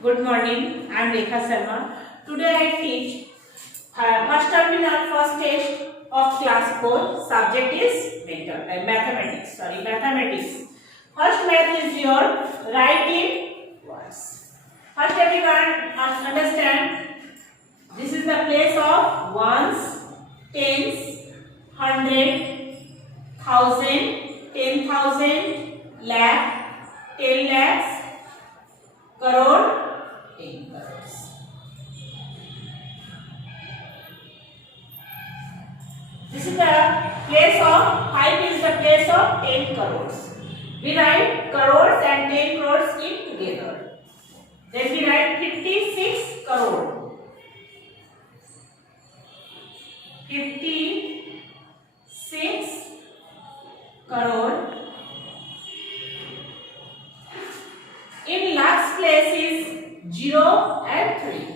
Good morning. I am Rekha Sharma. Today I teach first terminal first test of class 4. Subject is mathematics. Mathematics. First math is your writing words. First everyone understand this is the place of ones, tens, hundred, thousand, 10,000, lakh, 10 lakhs, crore, 10 crores. This is the place of 5 is the place of 10 crores. We write crores and 10 crores in together. Then we write 56 crore. 56 crore. In lakhs place is 0 and 3.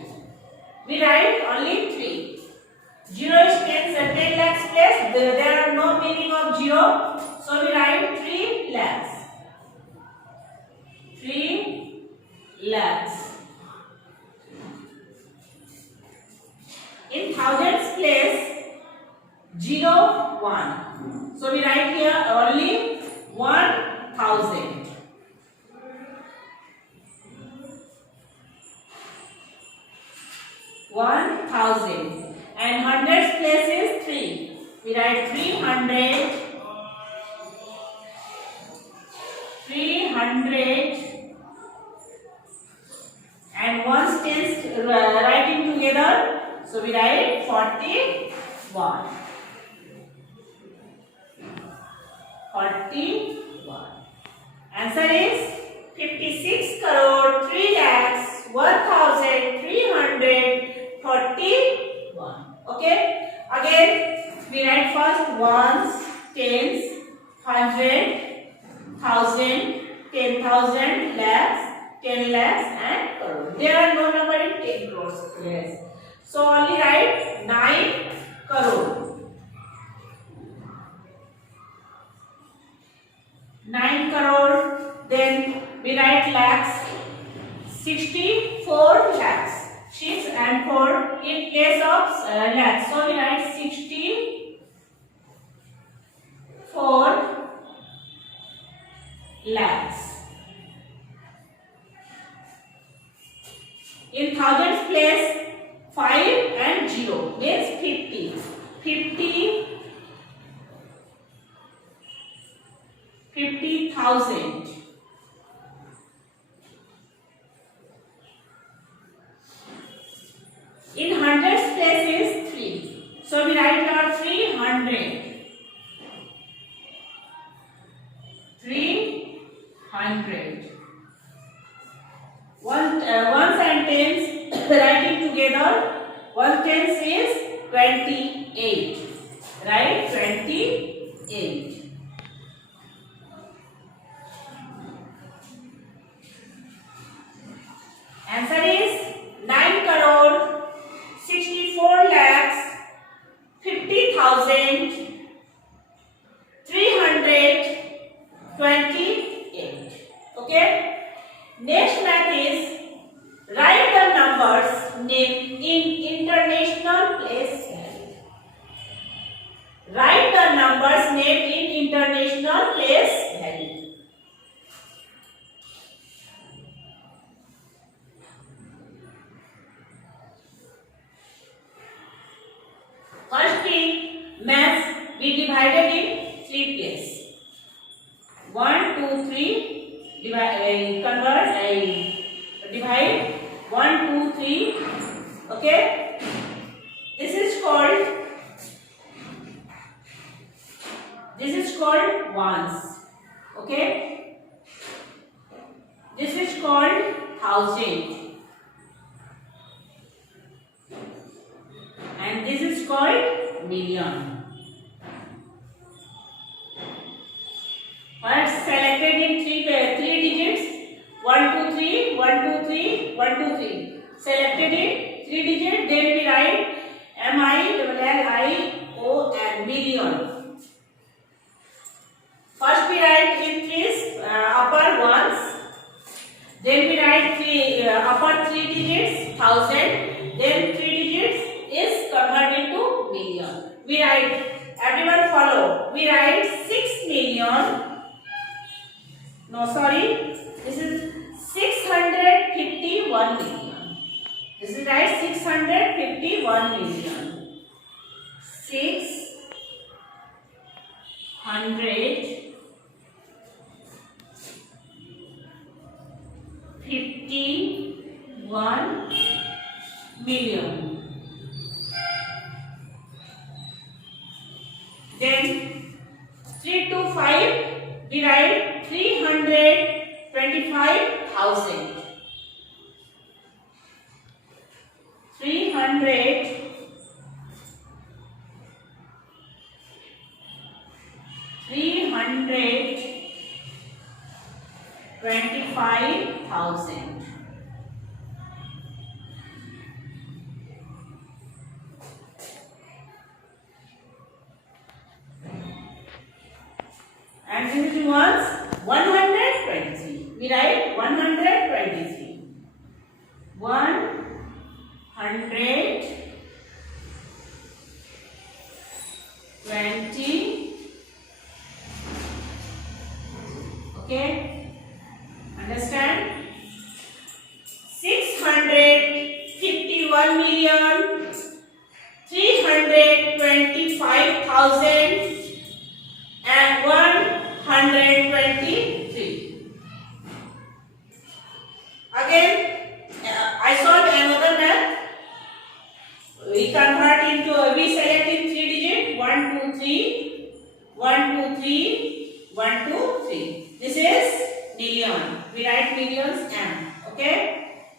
We write only 3. 0 stands at 10 lakhs place. There are no meaning of 0. So we write 3 lakhs. 3 lakhs. In thousands place 0, 1. So we write here only 1,000. 1,000. And hundreds place is 3. We write 300. 300. And one stands writing together. So we write 41. 41. Answer is 56 crore 3 lakhs 1,341. Okay. Again we write first ones, tens, hundred, thousand, 10,000, lakhs, 10 lakhs and crore. There are no number in 10 crores place. So only write 9 crore. 9 crore. Then we write lakhs. 64 lakhs. 6 and 4 in place of lakhs. So we write 64 lakhs. In thousands place 5 and 0 means 50. 50,000. In hundreds place is 3. So we write down 300. 300. Ones and tens writing together. 1 tens is 28. Right? 28. Answer is 9 crore 64 lakhs 50,000 328. Okay. Next math is write the numbers name in international place value. Write the numbers name in international place value. First thing, maths we divided in 3 places. 1, 2, 3. Divide 1, 2, 3. Okay. This is called ones. Okay. This is called thousand. And this is called million. First selected in 3 digits. 1, 2, 3, 1, 2, 3, 1, 2, 3. Selected in 3 digits. Then we write MILLION million. First we write in 3 upper ones. Then we write upper thousand, then 3 digits is converted to million. We write, everyone follow. We write 6 million. No, sorry. This is 651 million. This is right, 651 million. 651 million. Then 3 to 5, we write 325,000. 325,000. And this is once 123. We write 123. 120. Okay, understand? 651 million, 325,000 and 123. Again, I solved another math. We convert into, we select in 3 digit, 1, 2, 3, 1, 2, 3, 1, 2, 3. This is million. We write millions M. Okay.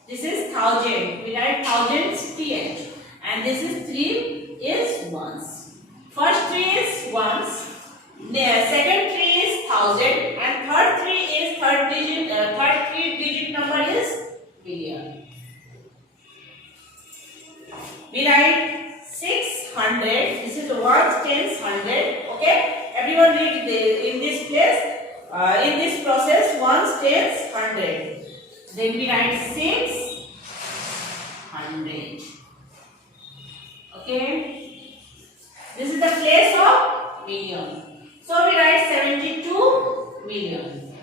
This is thousand. We write thousands TH. And this is 3 is ones. First 3 is ones. Second 3 is thousand. And third 3 is third 3 digit number is billion. We write 600. This is ones, tens, 100. Okay. Everyone read in this place. In this process, ones, tens, 100. Then we write 600. Okay. This is the place of million. So we write 72 million.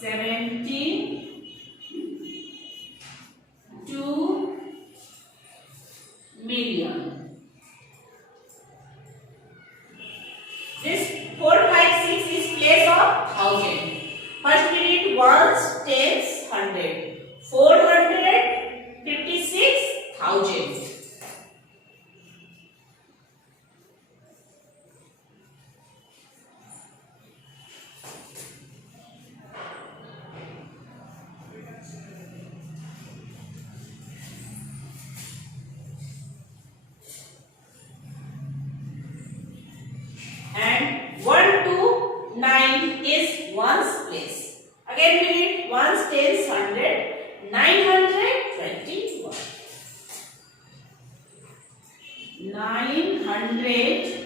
72 million. This 4, 5, 6 is place of thousand. First we read ones, tens, 100. 456,000. And 1 to 9 is ones place. Again we read ones, tens, 100, 921. 921.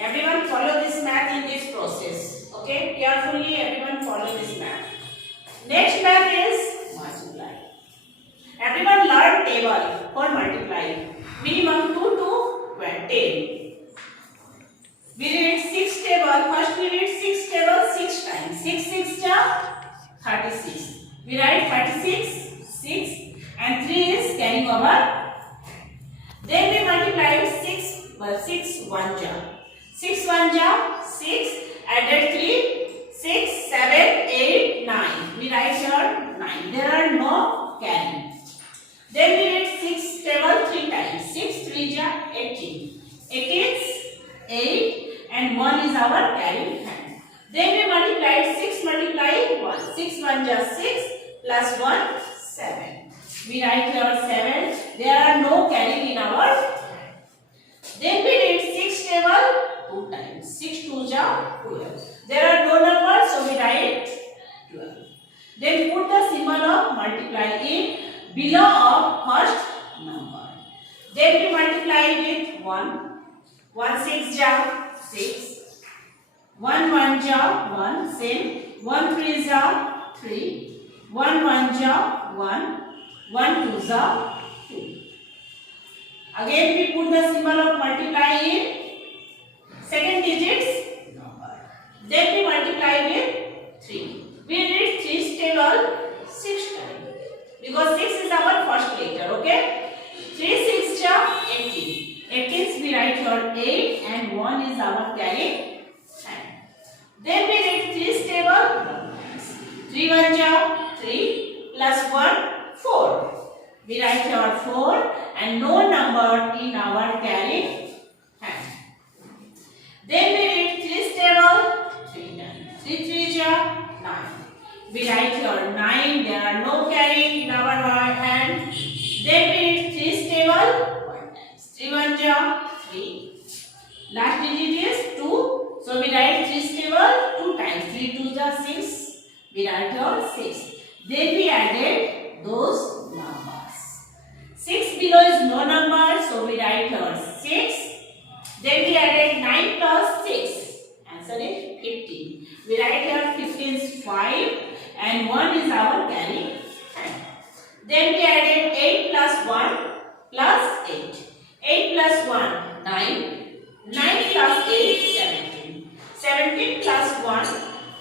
Everyone follow this math in this process. Okay, carefully everyone follow this math. Next math is multiply. Everyone learn table for multiply. Minimum 2 to 10. We read 6 table. First we read 6 table 6 times. 6 6 ja 36. We write 36, 6 and 3 is carrying over. Then we multiply 6 1 ja. 6 1 ja 6. Added 3. 6, 7, 8, 9. We write here 9. There are no carry. Then we read 6 table 3 times. 6 3 ja 18. 18 is 8 and 1 is our carrying hand. Then we multiply 6 multiply 1. 6 1 ja 6 plus 1 7. We write here 7. There are no carry in our hand. Then we read 6 table 2 times. 6 2 ja 12. There are no numbers, so we write 12. Then put the symbol of multiply in below of first number. Then we multiply with 1. 1 6 ja 6. 1 1 ja 1, same. 1 3 ja 3. 1 1 ja 1. 1 2 ja 2. Again we put the symbol of multiply in second digits number. Then we multiply with 3. We did 3's table 6 times because 6 is our first letter. Okay. 3 6 ja 18. 18 we write here 8 and 1 is our carrying hand. Then we did 3's table 3 1 ja 3 plus 1 4. We write here 4 and no number in our carrying hand. Then we did 3's table 3 times. 3 3 ja 9. We write here 9. There are no carrying in our hand. Then we did 3's table 1 times. 3 1 ja 3. Last digit is 2. So we write 3's table 2 times. 3 2 ja 6. We write here 6. Then we added those numbers. 6 below is no number, so we write here 6. Then we added 9 plus 6. Answer is 15. We write here 15 is 5 and 1 is our carrying hand. Then we added 8 plus 1 plus 8. 8 plus 1 9. 9 plus 8 17. 17 plus 1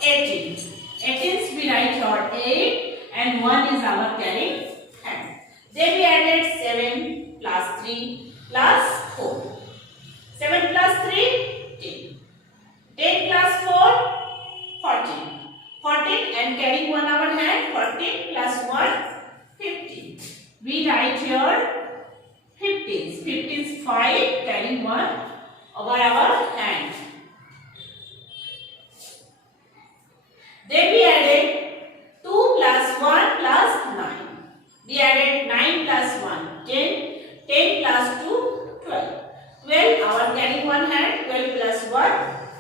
18. 18 we write here 8 and 1 is our carrying hand. Then we added 7 plus 3 plus 4. 7 plus 3 10. 10 plus 4 14. 14 and carrying 1 our hand 14 plus 1 15. We write here 15. 15 is 5 carrying 1 over our hand. Then we added 2 plus 1 plus 9. We added 9 plus 1 10. 10 plus 2 12. 12 our carrying 1 hand. 12 plus 1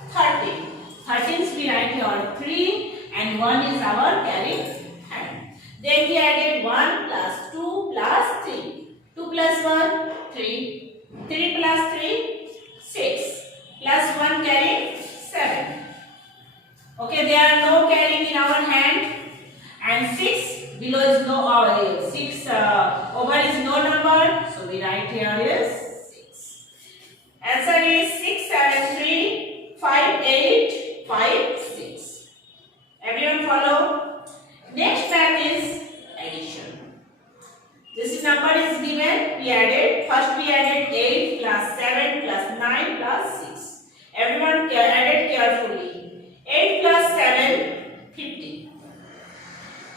13. 13 we write here 3 and 1 is our carrying hand. Then we added 1 plus 2 plus 3. 2 plus 1 3. 3 plus 3 6 plus 1 carrying 7. Okay, there are no carrying in our hand and 6 below is no 6 over is no number, so we write here is 6. Answer is 6 7 3 5 8 5 6. Everyone follow? Next math is addition. This number is given. We added. First we added 8 plus 7 plus 9 plus 6. Everyone added carefully. 8 plus 7 50.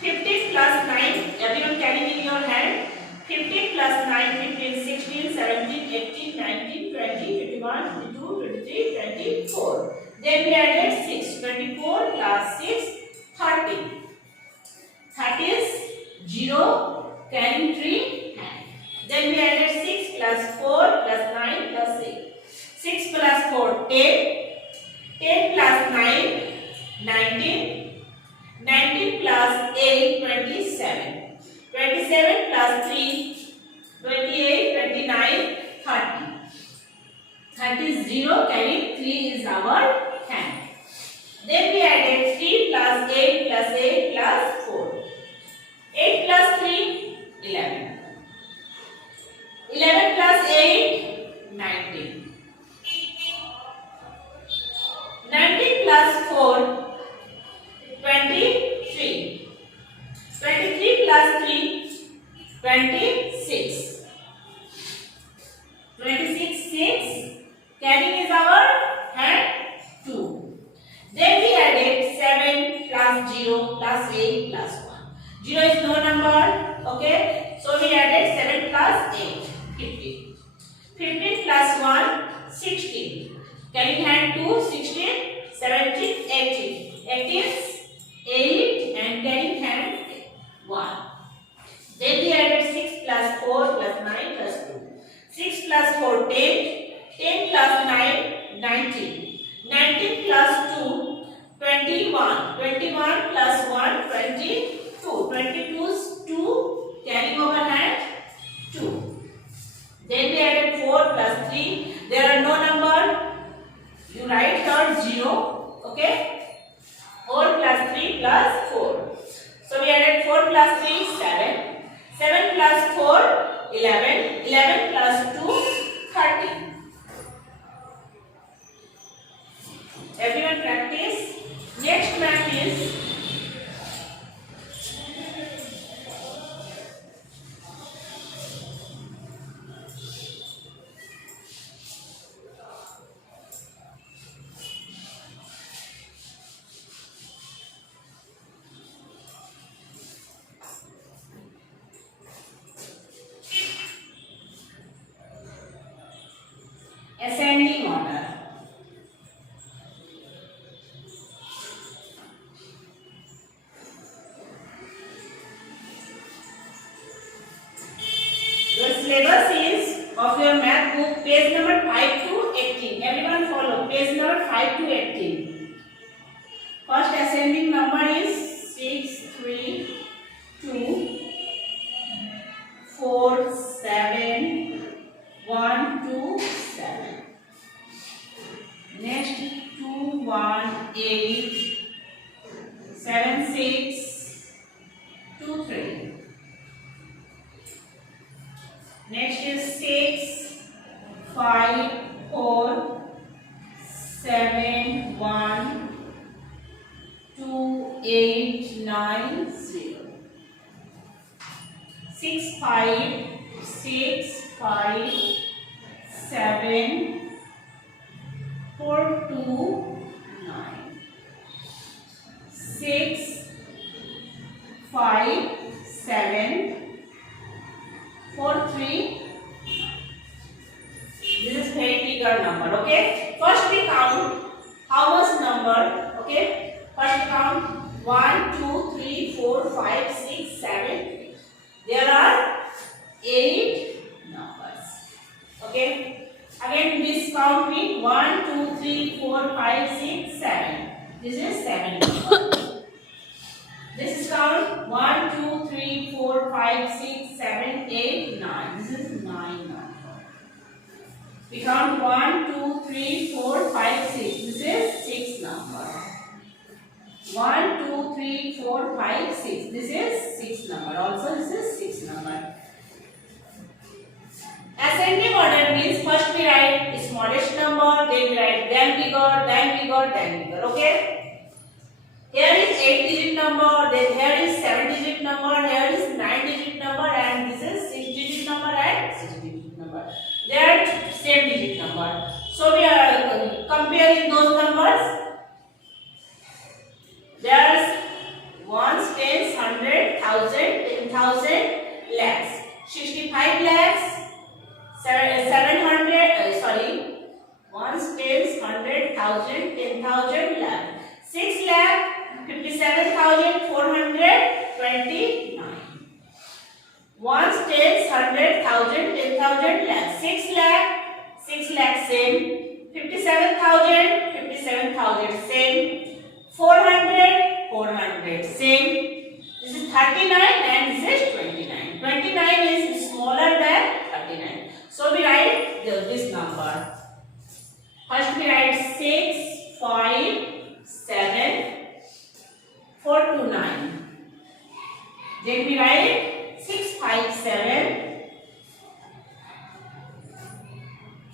15 plus 9. Everyone carrying in your hand. 15 plus 9 15 16 17 18 19 20 21 22 23 24. Then we added 6. 24 plus 6 30. 30 is 0 carrying 3 hand. Then we added 6 plus 4 plus 9 plus 6. 6 plus 4 10. 10 plus 9 19. 19 plus 8 27. 27 plus 3 28 29 30. 30 is 0 carrying 3 is our hand. Then we added 3 plus 8 plus 8 plus 4. 8 plus 3 11. 11 plus 8 19. 19 plus 4 23. 23 plus 3 26. 26 6 carrying is our hand 2. Then we added 7 plus 0 plus 8 plus 1. 0 is no number. Okay. So we added 7 plus 8 15. 15 plus 1 16. Carrying hand 2 16 17 18. 18 is 8 and carrying hand 1. Then we added 6 plus 4 plus 9 plus 2. 6 plus 4 10. 10 plus 9 19. 19 plus 2 21. 21 plus 1 22. 22 is 2 carrying over hand 2. Then we added 4 plus 3. There are no number. ascending order. Your syllabus is of your math book, page number 5 to 18. Everyone follow page number 5 to 18. First ascending number is 6, 3, 2, 4, 7, 1, 2, 7. Next 2, 1, 8, 7, 6, 2, 3. Next is 6, 5, 4, 7, 1, 2, 8, 9, 0. 6, 5, 6, 5, 7, 4, 2, 9. 6, 5, 7, 4, 3. This is very bigger number. Okay. First we count how much number. Okay. First we count 1, 2, 3, 4, 5, 6, 7. There are 8 numbers. Okay. Again this count me 1, 2, 3, 4, 5, 6, 7. This is 7 numbers. This is count 1, 2, 3, 4, 5, 6, 7, 8, 9. This is 9 number. We count 1, 2, 3, 4, 5, 6. This is 6 number. 1, 2, 3, 4, 5, 6. This is 6 number. Also this is 6 number. Ascending order means first we write smallest number, then we write then bigger, then bigger, then bigger. Okay. Here is 8-digit number, then here is 7-digit number, here is 9-digit number, and this is 6-digit number and 6-digit number. They are same digit number. So we are comparing those numbers. There is ones, tens, 100, 1,000, 10,000, lakhs, 65 lakhs, 700. Ones, tens, 100, 1,000, 10,000, lakh, 6 lakh. 57,429. Ones, tens, 100, 1,000, 10,000, lakh. 6 lakh. 6 lakh same. 57,000. 57,000 same. 400. 400 same. This is 39 and this is 29. 29 is smaller than 39. So we write this number. First we write 6, 5, 7. 4 to 9. Then we write 6, 5, 7,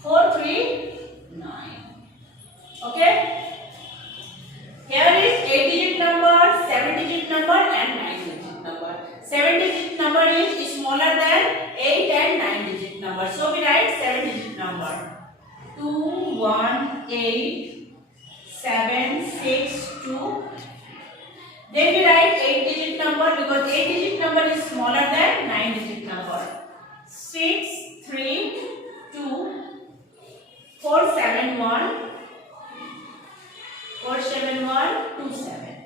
4, 3, 9. Okay. Here is 8-digit number, 7-digit number and 9-digit number. 7-digit number is smaller than 8 and 9-digit number. So we write 7-digit number. 2, 1, 8, 7, 6, 2. Then we write 8-digit number because 8-digit number is smaller than 9-digit number. 6, 3, 2, 4, 7, 1, 4, 7, 1, 2, 7.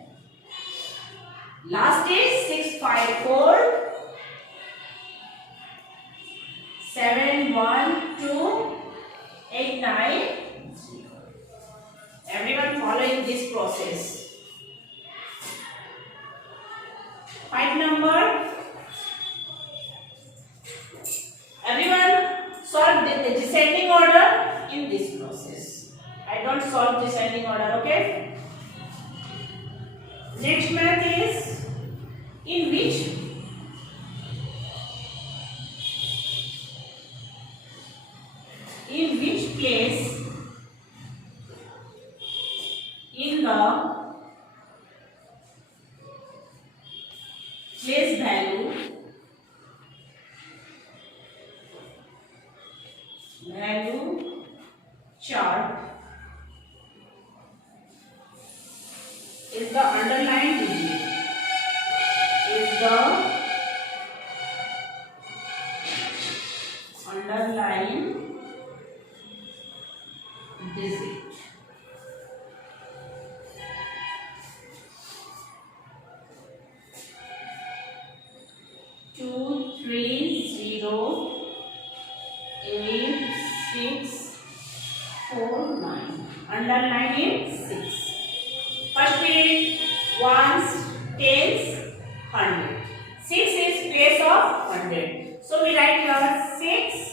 Last is 6, 5, 4, 7, 1, 2, 8, 9, 0. Everyone following this process. 5 number. Everyone solve the descending order in this process. I don't solve descending order, okay? Next math is in which place in the place value chart is the underlined digit. Is the underlined digit. 2308649. Underline it 6. First we read ones, tens, hundred. 6 is place of 100. So we write here 6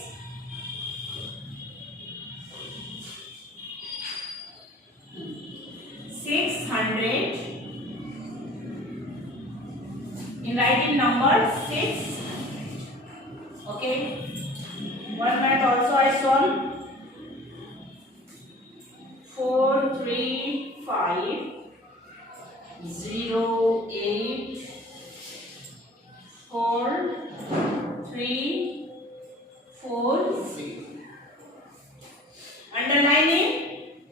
600. In writing number 600. Okay. One math also I solve. 435084340. Underline in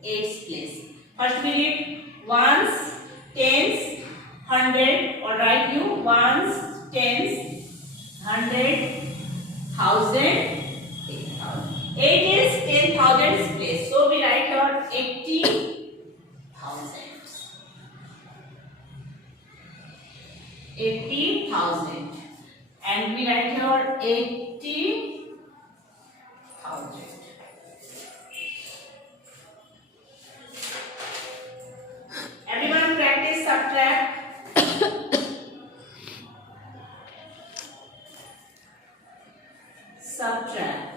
8's place. First we read ones, tens, hundred, or write you ones, tens, hundred, thousand, 10,000. 8 is 10,000's place. So we write here 80,000. 80,000. And we write here 80,000. Everyone practice subtract. Subtract.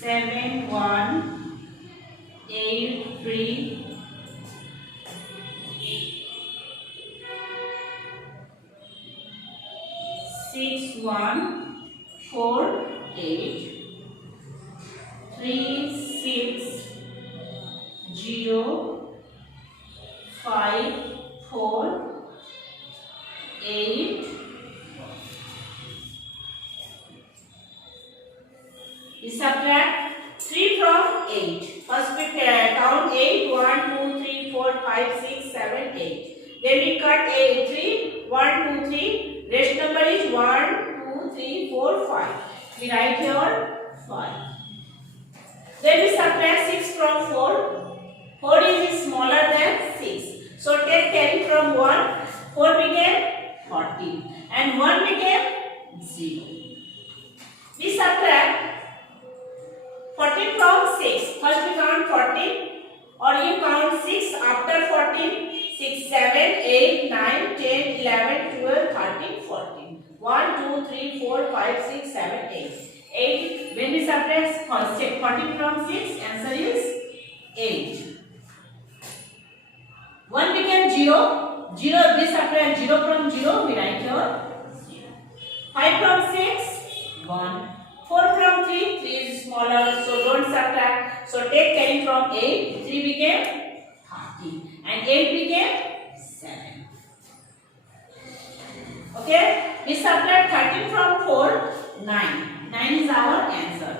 7183 6148 36054 We subtract 3 from 8. First we count 8. 1, 2, 3, 4, 5, 6, 7, 8. Then we cut 3. 1, 2, 3. Rest number is 1, 2, 3, 4, 5. We write here 5. Then we subtract 6 from 4. 4 is smaller than 6. So take carry from 1. 4 became 14. And 1 became 0. We subtract 14 from 6. First we count 14 or you count 6 after 14. 6, 7, 8, 9, 10, 11, 12, 13, 14. 1, 2, 3, 4, 5, 6, 7, 8. 8. When we subtract 14 from 6, answer is 8. 1 became 0. 0, we subtract 0 from 0, we write here 0. 5 from 6, 1. 4 from 3, 3 is smaller, so don't subtract. So take carry from 8, 3 became 30 and 8 became 7. Okay, we subtract 13 from 4, 9. 9 is our answer.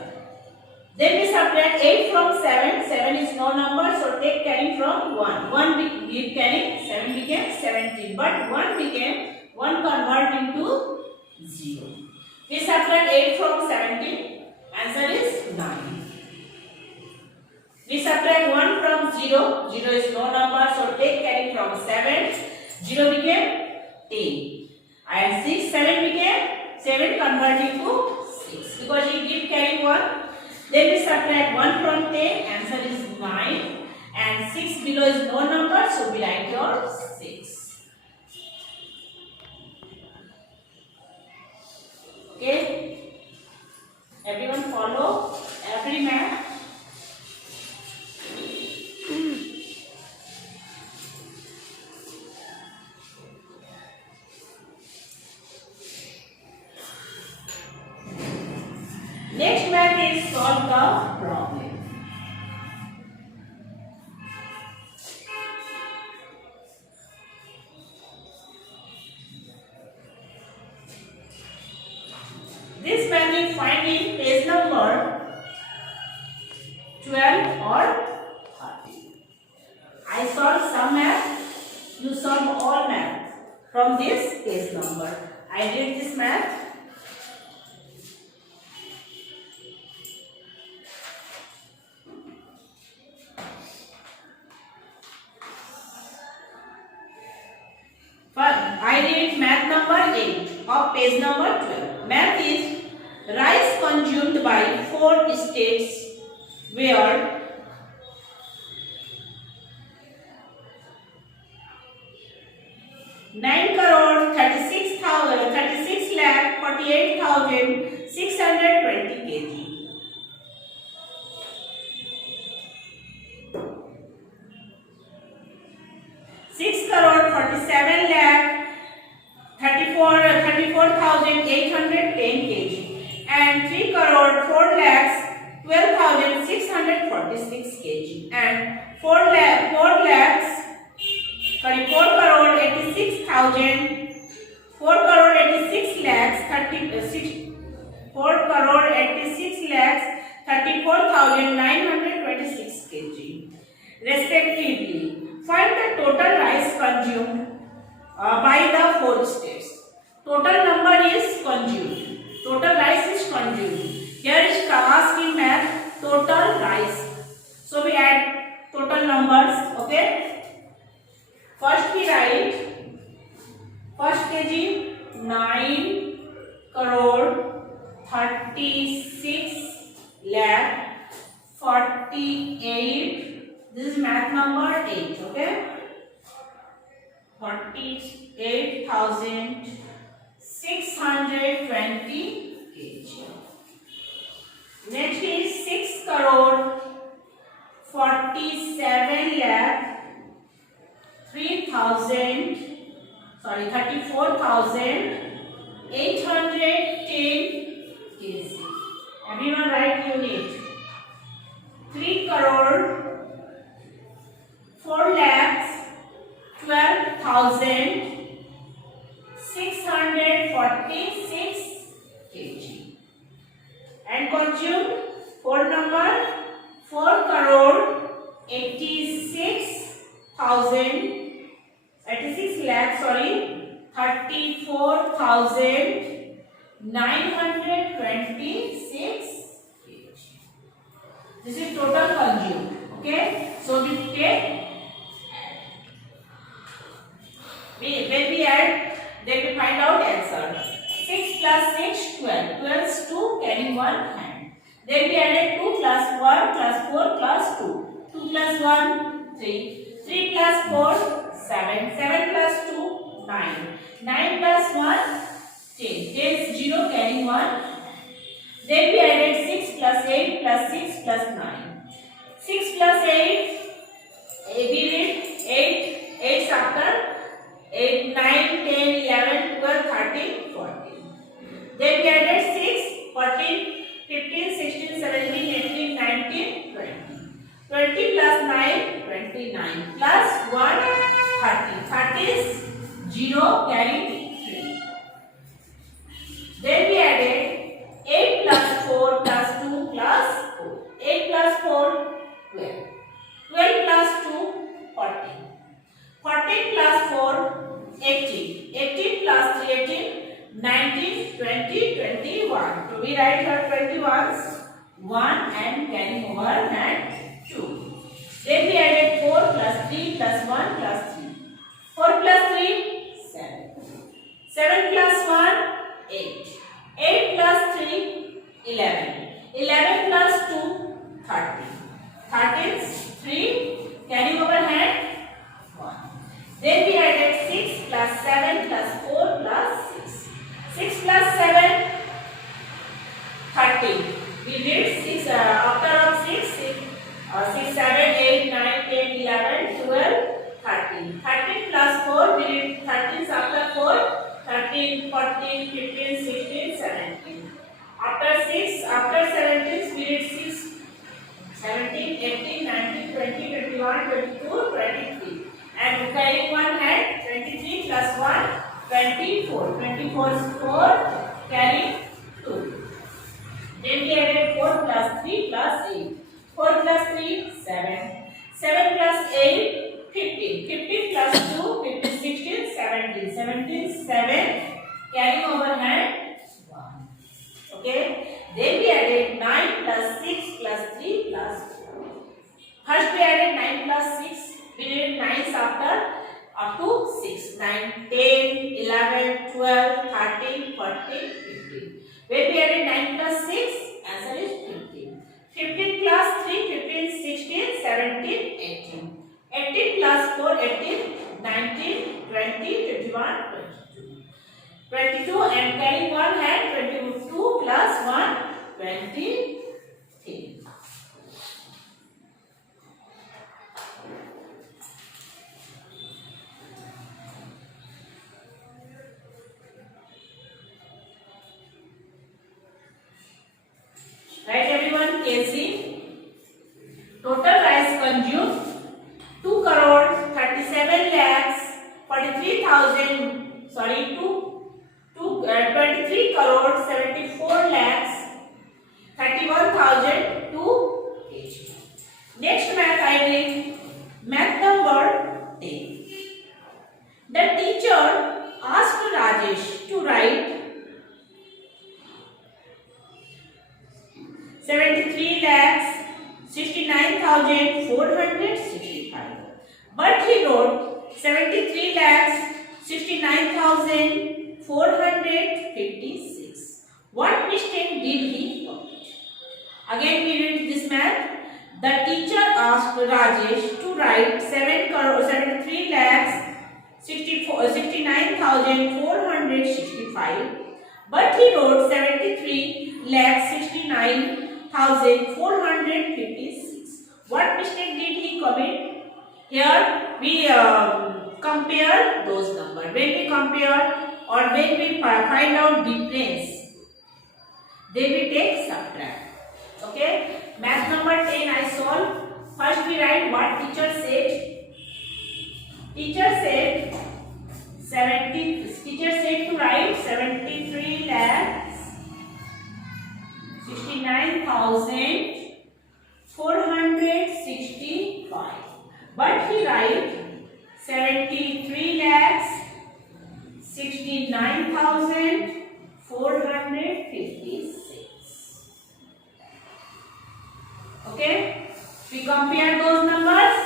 Then we subtract 8 from 7, 7 is no number, so take carry from 1. 1 give carry, 7 became 17, but 1 became 1 convert into 0. We subtract 8 from 17, answer is 9. We subtract 1 from 0, 0 is no number, so take carry from 7, 0 became 10. And 6, 7 became 7 converting to 6, because you give carry 1. Then we subtract 1 from 10, answer is 9. And 6 below is no number, so we write your 6. Okay, everyone follow every math. Next math is solve the problem. This math we find in page number 12 or 30. I solve some math, you solve all math from this page number. I did this math. 12. Math is rice consumed by 4 states where 9,36,48,620 kg. 6,47,34,810 kg and 3,04,12,646 kg and 4,86,926 kg respectively. Find the total rice consumed by the 4 states. Total number is consumed. Total rice is consumed. Here is asked in math total rice. So we add total numbers. Okay. First we write first kg 9 crore 36 lakh 48. This is math number 8. Okay. 48,620 kg. Next is 6 crore 47 lakh 34,810 kg. Everyone write unit. 3 crore 4 lakhs 12,646 kg and consumed 4 number 4 crore 86 lakh 34,926 kg. This is total consumed. Okay, so we take when we add, then we find out answer. 6 plus 6, 12. 12 is 2, carrying 1 hand. Then we added 2 plus 1 plus 4 plus 2. 2 plus 1, 3. 3 plus 4, 7. 7 plus 2, 9. 9 plus 1, 10. 10 is 0, carrying 1. Then we added 6 plus 8 plus 6 plus 9. 6 plus 8, we read 8. 8 after 8, 9, 10, 11, 12, 13, 14. Then we added 6, 14, 15, 16, 17, 18, 19, 20. 20 plus 9, 29. Plus 1, 30. 30 is 0, carrying 3. Then we added 8 plus 4 plus 2 plus 4. 8 plus 4, 12. 12 plus 2, 14. 14 plus 4, 18. 18 plus 3, 18. 19, 20, 21. So we write here 21s, 1 and carrying over and 2. Then we added 4 plus 3 plus 1 plus 3. 4 plus 3, 7. 7 plus 1, 8. 8 plus 3, 11. 11 plus 2, 30. 13 is 3, carrying over hand 1. Then we added 6 plus 7 plus 4 plus 6. 6 plus 7, 30. We did 6 after of 6, 6, 7, 8, 9, 10, 11, 12, 13. 13 plus 4, we did 13 after 4, 13, 14, 15, 16, 17. After 6, after 17, we did 6, 17, 18, 19, 20, 21, 22, 23. And carrying one hand, 23 plus 1, 24. 24 is 4, carrying 2. Then we added 4 plus 3 plus 8. 4 plus 3, 7. 7 plus 8, 15. 15 plus 2, 15, 16, 17. 17, 7, carrying over hand 1. Okay. Then we added 9 plus 6 plus 3 plus 4. First we added 9 plus 6. We did 9 after up to 6. 9, 10, 11, 12, 13, 14, 15. When we added 9 plus 6, answer is 15. 15 plus 3, 15, 16, 17, 18. 18 plus 4, 18, 19, 20, 21, 22. 22 and carrying one hand, 22 plus 1, 23. Right, everyone? Can see total rice consumed 2 crore 37 lakhs 43,000. Sorry, 23 crore 74 lakhs 31,002 kg. Next math I read. Math number 10. The teacher asked Rajesh to write 73 lakhs 69,465, but he wrote 73 lakhs 69,456. What mistake did he commit? Again we read this math. The teacher asked Rajesh to write 73 lakhs 69,465, but he wrote 73 lakhs 69,456. What mistake did he commit? Here we compare those numbers. When we compare or when we find out difference, then we take subtract. Okay? Math number 10 I solve. First we write what teacher said. Teacher said to write 73 lakhs 69,465, but he write 73 lakhs 69,456. Okay, we compare those numbers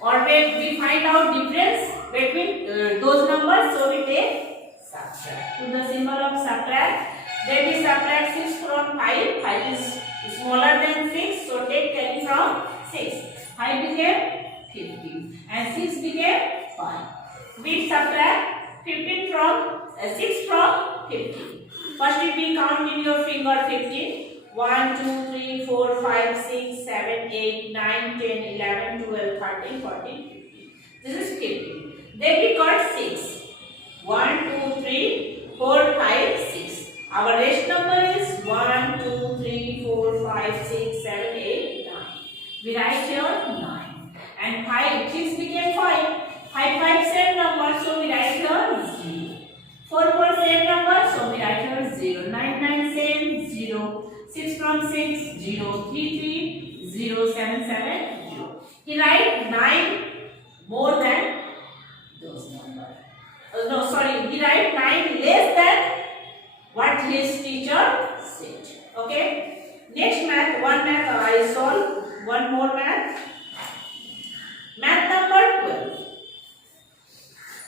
or when we find out difference between those numbers, so we take subtract. To the symbol of subtract, then we subtract 6 from 5. 5 is smaller than 6, so take 10 from 6. 5 became 15 and 6 became 5. We subtract 15 from 6 from 15. First if we count in your finger 15. 1, 2, 3, 4, 5, 6, 7, 8, 9, 10, 11, 12, 13, 14, 15. This is 15. Then we got 6. 1, 2, 3, 4, 5, 6. Our rest number is 1, 2, 3, 4, 5, 6, 7, 8, 9. We write here 9. And 5, 6 became 5. 5, 5, same number, so we write here 0. 4, 4, same number, so we write here 0. 9, 9, same, 0. 6 from 6, 0. 3, 3, 0. 7, 7, 0. He write 9 more than those numbers. No, sorry, he write 9 less than what his teacher said. Okay. Next math, one math I solve. One more math. Math number 12.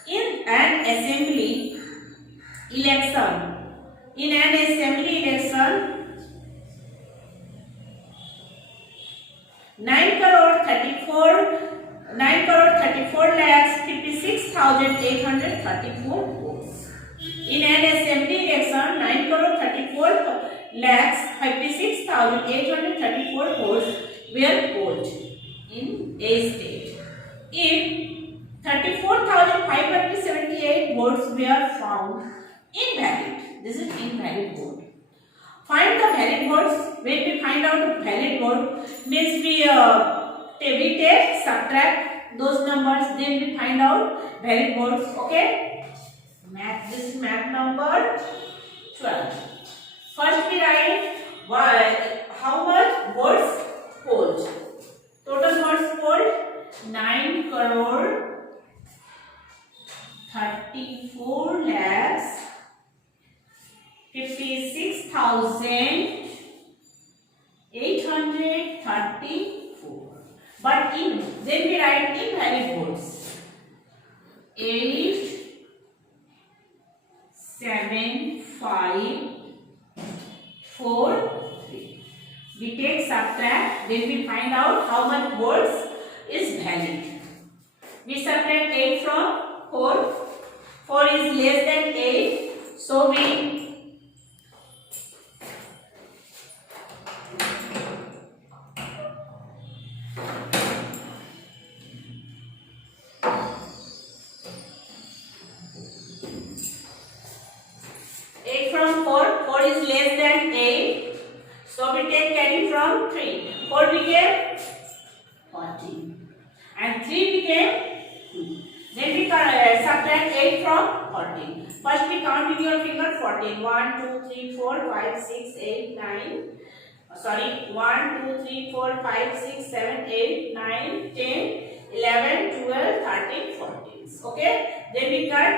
In an assembly election, 9 crore 34 lakhs 56,834 votes. In an assembly election, 9 crore 34 lakhs 56,834 votes were polled in a state. If 34,578 votes were found invalid, this is invalid vote. Find the valid votes. When we find out valid vote, means we take subtract those numbers, then we find out valid votes. Okay, math. This is math number 12. First we write how much votes polled. Total votes polled 9 crore 34 lakhs 56,834. But then we write invalid votes. 8, 7, 5, we take subtract, then we find out how much words is valid. We subtract 8 from 4. 4 is less than 8. So we 8 from 4. 4 is less than 8. So we take carry from 3. 4 became 14. And 3 became 2. Then we subtract 8 from 14. First we count with your finger 14. 1, 2, 3, 4, 5, 6, 8, 9. Sorry, 1, 2, 3, 4, 5, 6, 7, 8, 9, 10, 11, 12, 13, 14. Okay? Then we cut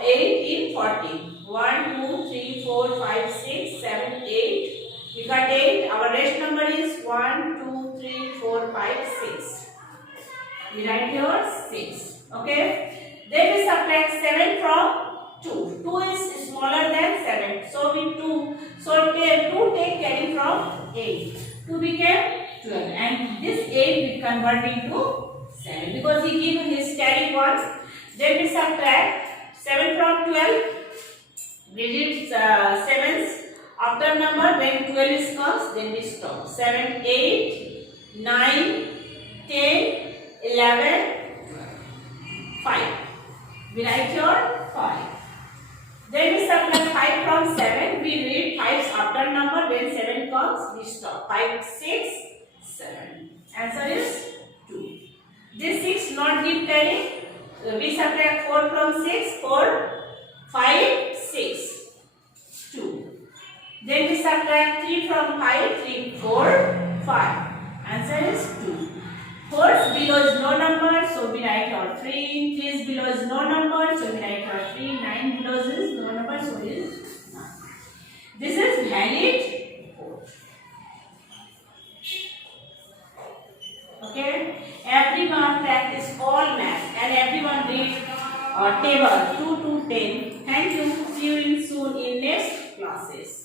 8 in 14. 1, 2, 3, 4, 5, 6, 7, 8. We got 8. Our rest number is 1, 2, 3, 4, 5, 6. We write here 6. Okay. Then we subtract 7 from 2. 2 is smaller than 7. So we 2. So 2 take carry from 8. 2 became 12. And this 8 we convert into 7. Because he gave his carry 1. Then we subtract 7 from 12. Digits 7's after number, when 12 comes, then we stop. 7, 8, 9, 10, 11, 12. 5. We write here 5. Then we subtract 5 from 7. We read 5's after number. When 7 comes, we stop. 5, 6, 7. Answer is 2. This 6 not give carry. We subtract 4 from 6. 4, 5, 6, 2. Then we subtract 3 from 5. 3, 4, 5. Answer is 2. 4's below is no number, so we write here 3. 3's below is no number, so we write here 3. 9 below is no number, so it is 9. This is valid 4. Okay? Everyone practice all math and everyone read table 2 to 10. Thank you. See you soon in next classes.